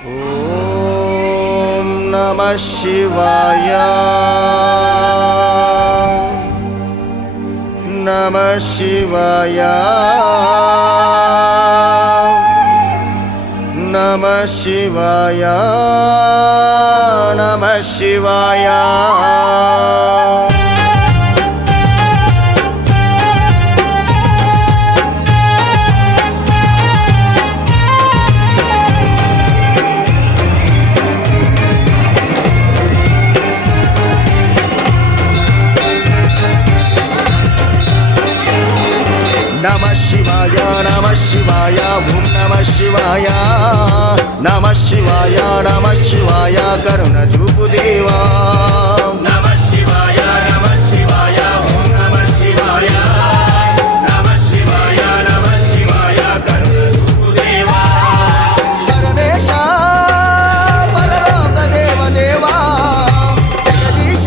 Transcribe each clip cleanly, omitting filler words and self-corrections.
ఓం నమః శివాయ నమః శివాయ నమః శివాయ నమః శివాయ నమః శివాయ నమః శివాయ ఓం నమః శివాయ నమః శివాయ నమః శివాయ కరుణ చూపు దేవా నమః శివాయ నమః శివాయ ఓం నమః శివాయ నమః శివాయ నమః శివాయ కరుణ చూపు దేవా పరమేశ పరలోక దేవ దేవా జగదీశ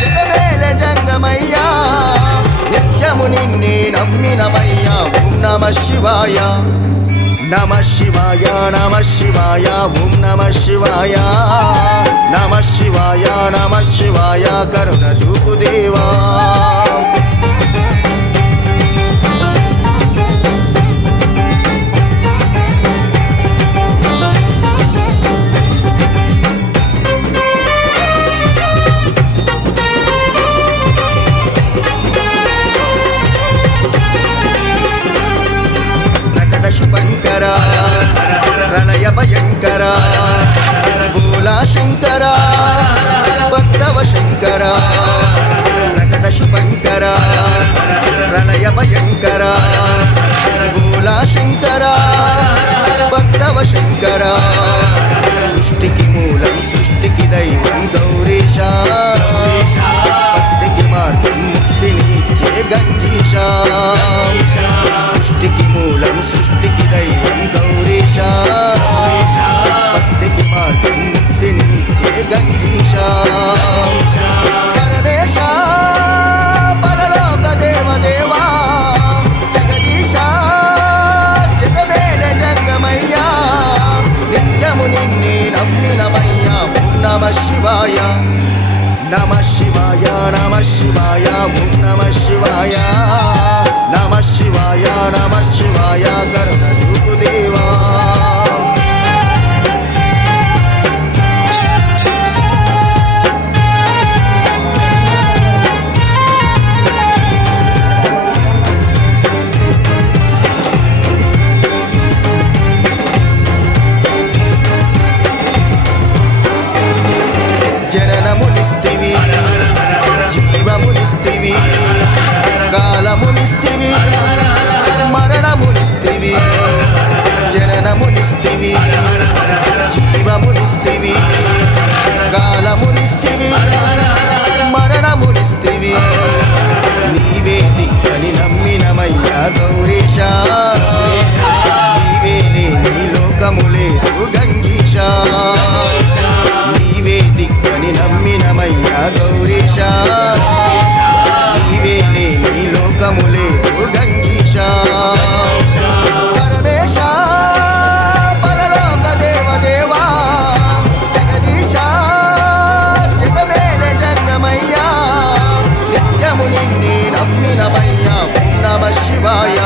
జగమేల జంగమయ్యా నిత్యము నిన్నే నమ్మినమయ్యా ఓం నమః శివాయ నమః శివాయ నమః శివాయ ఓం నమః శివాయ నమః శివాయ నమః శివాయ కరుణ చూపు దేవా శుభంకర ప్రళయ భయంకర భోలా శంకర భక్తవ శంకర ప్రకట శుభంకర ప్రళయ భయంకర భోలా శంకర భక్తవ శంకర సృష్టికి మూలం సృష్టికి దైవం గౌరీశ భక్తికి మార్గం ముక్తిని ఇచ్చే గంగీశ సృష్టికి మూలం సృష్టికి దైవం గౌరీశ భక్తికి మార్గం ముక్తిని ఇచ్చే గంగీశ పరమేశ పరలోక దేవ దేవా జగదీశ జగమేల జంగమయ్యా నిత్యము నిన్నే నమ్మినమయ్యా ఓం నమః శివాయ నమః శివాయ నమః శివాయ ఓం నమః శివాయ నమః శివాయ నమః శివాయ కరుణ చూపు దేవా జననమునిస్తివి జీవమునిస్తివి కాలమునిస్తివి మరణమునిస్తివి జననమునిస్తివి జీవమునిస్తివి కాలమునిస్తివి మరణమునిస్తివి నీవే దిక్కని నమ్మినమయ్యా గౌరీశ నీవే లేని లోకము లేదు గంగీశ నీవే దిక్కని నమ్మినమయ్యా గౌరీశ నీవే లేని లోకము లేదు గంగీశ పరమేశ పరలోక దేవ దేవా జగదీశ జగమేల జంగమయ్యా నిత్యము నిన్నే నమ్మినమయ్యా ఓం నమః శివాయ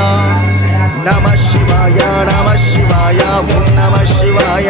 నమః శివాయ నమః శివాయ ఓం నమః శివాయ